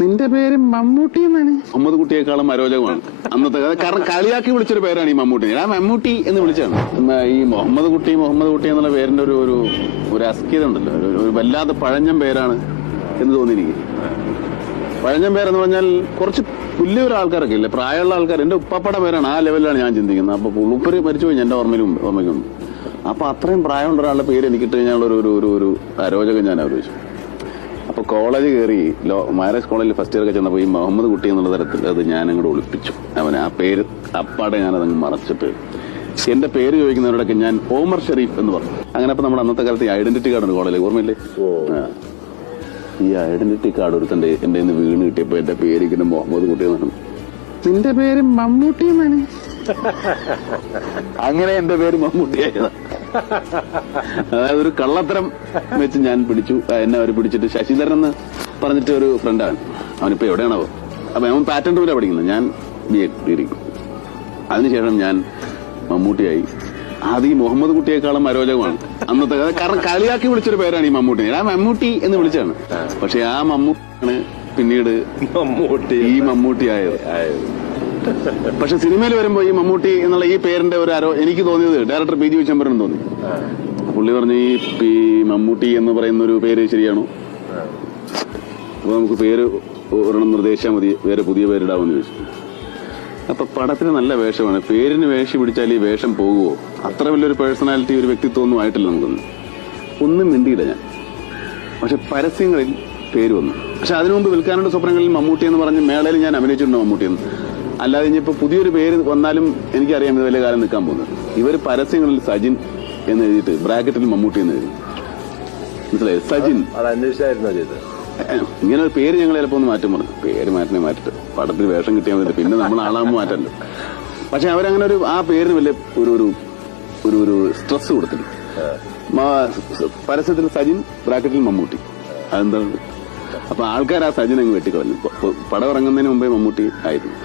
നിന്റെ പേര് മമ്മൂട്ടി എന്നാണ്. മുഹമ്മദ് കുട്ടിയേക്കാളും അരോചകമാണ് അന്നത്തെ. കാരണം കളിയാക്കി വിളിച്ചൊരു പേരാണ് ഈ മമ്മൂട്ടി. ഞാൻ മമ്മൂട്ടി എന്ന് വിളിച്ചാണ്. ഈ മുഹമ്മദ് കുട്ടി എന്നുള്ള പേരിന്റെ ഒരു അസ്കിത ഉണ്ടല്ലോ, ഒരു വല്ലാതെ പഴഞ്ഞം പേരാണ് എന്ന് തോന്നി എനിക്ക്. പഴഞ്ഞം പേരെന്ന് പറഞ്ഞാൽ കുറച്ച് വലിയ ഒരു ആൾക്കാരൊക്കെ ഇല്ലേ, പ്രായമുള്ള ആൾക്കാർ. എന്റെ ഉപ്പാപ്പയുടെ പേരാണ്, ആ ലെവലിലാണ് ഞാൻ ചിന്തിക്കുന്നത്. അപ്പൊ ഉപ്പര് മരിച്ചുപോയി എന്റെ ഓർമ്മയ്ക്കുണ്ട്. അപ്പൊ അത്രയും പ്രായമുള്ള ഒരാളുടെ പേര് എനിക്കിട്ട് കഴിഞ്ഞാൽ ഒരു അരോചകം ഞാൻ ആലോചിച്ചു. അപ്പൊ കോളേജ് കയറി മാരേജ് കോളേജിൽ ഫസ്റ്റ് ഇയർ ഒക്കെ ചെന്നപ്പോ ഈ മുഹമ്മദ് കുട്ടി എന്നുള്ള തരത്തിൽ അത് ഞാൻ അങ്ങോട്ട് ഒളിപ്പിച്ചു. അവന് ആ പേര് അപ്പാടെ ഞാനതങ്ങ് മറച്ചിട്ട് എന്റെ പേര് ചോദിക്കുന്നവരോടൊക്കെ ഞാൻ ഓമർ ഷെരീഫ് എന്ന് പറഞ്ഞു. അങ്ങനെ അപ്പൊ നമ്മുടെ അന്നത്തെ കാലത്ത് ഈ ഐഡന്റിറ്റി കാർഡ് ഉണ്ട് കോളേജിൽ, ഓർമ്മയില്ലേ? ഈ ഐഡന്റിറ്റി കാർഡ് ഒരുത്തന്റെ എന്റെ വീണ് കിട്ടിയപ്പോ എന്റെ പേര് ഇങ്ങനെ മുഹമ്മദ് കുട്ടി എന്നാണ്. നിന്റെ പേര് മമ്മൂട്ടി എന്നാണ്. അങ്ങനെ എന്റെ പേര് മമ്മൂട്ടിയായതാ. അതായത് ഒരു കള്ളത്തരം വെച്ച് ഞാൻ പിടിച്ചു. എന്നെ അവർ പിടിച്ചിട്ട് ശശിധരൻ എന്ന് പറഞ്ഞിട്ട് ഒരു ഫ്രണ്ടാണ്. അവനിപ്പോ എവിടെയാണാവോ. അപ്പൊ അവൻ പാറ്റേൺ ടൂലാണ് പഠിക്കുന്നത്, ഞാൻ BA ഡിഗ്രി. അതിനുശേഷം ഞാൻ മമ്മൂട്ടിയായി. അത് ഈ മുഹമ്മദ് കുട്ടിയേക്കാളും അരോചകമാണ് അന്നത്തെ. കാരണം കളിയാക്കി വിളിച്ചൊരു പേരാണ് ഈ മമ്മൂട്ടി. ഞാൻ മമ്മൂട്ടി എന്ന് വിളിച്ചാണ്. പക്ഷെ ആ മമ്മൂട്ടിയാണ് പിന്നീട് ഈ മമ്മൂട്ടി ആയത്. പക്ഷെ സിനിമയിൽ വരുമ്പോ ഈ മമ്മൂട്ടി എന്നുള്ള ഈ പേരിന്റെ എനിക്ക് തോന്നിയത് ഡയറക്ടർ PG വിശ്വംഭരൻ തോന്നി. പുള്ളി പറഞ്ഞു ഈ മമ്മൂട്ടി എന്ന് പറയുന്ന ഒരു പേര് ശരിയാണോ, അപ്പൊ നമുക്ക് പേര് ഒരെണ്ണം നിർദ്ദേശിച്ചാൽ മതി, വേറെ പുതിയ പേരിടാമെന്ന് ചോദിച്ചു. അപ്പൊ പടത്തിന് നല്ല വേഷമാണ്, പേരിന് വേഷം പിടിച്ചാൽ ഈ വേഷം പോകുമോ? അത്ര വലിയൊരു പേഴ്സണാലിറ്റി, ഒരു വ്യക്തിത്വം ഒന്നും ആയിട്ടില്ല ഒന്നും മിണ്ടിയില്ല ഞാൻ. പക്ഷെ പരസ്യങ്ങളിൽ പേര് വന്നു. പക്ഷെ അതിനു മുമ്പ് വിൽക്കാനുള്ള സ്വപ്നങ്ങളിൽ മമ്മൂട്ടി എന്ന് പറഞ്ഞ് മേളയിൽ ഞാൻ അഭിനയിച്ചിട്ടുണ്ട് മമ്മൂട്ടി എന്ന്. അല്ലാതെ ഇനിയിപ്പോ പുതിയൊരു പേര് വന്നാലും എനിക്കറിയാം ഇത് വലിയ കാലം നിൽക്കാൻ പോകുന്നത്. ഇവർ പരസ്യങ്ങളിൽ സജിൻ എന്ന് എഴുതിയിട്ട് ബ്രാക്കറ്റിൽ മമ്മൂട്ടി എന്ന് എഴുതി. മനസ്സിലായി? സജിൻ. അത് അന്വേഷിച്ചായിരുന്നോ ചെയ്തത്? ഇങ്ങനെ ഒരു പേര് ഞങ്ങൾ ചിലപ്പോ ഒന്ന് മാറ്റം പറഞ്ഞു. പേര് മാറ്റിട്ട് പടത്തിൽ വേഷം കിട്ടിയാൽ മതി, പിന്നെ നമ്മൾ ആളാകുമ്പോൾ മാറ്റല്ലോ. പക്ഷെ അവരങ്ങനെ ആ പേരിന് വലിയ ഒരു സ്ട്രെസ് കൊടുത്തില്ല. പരസ്യത്തിൽ സജിൻ ബ്രാക്കറ്റിൽ മമ്മൂട്ടി. അതെന്താണ്? അപ്പൊ ആൾക്കാർ ആ സജിൻ അങ്ങ് വെട്ടിക്കളഞ്ഞു. പടം ഇറങ്ങുന്നതിന് മുമ്പേ മമ്മൂട്ടി ആയിരുന്നു.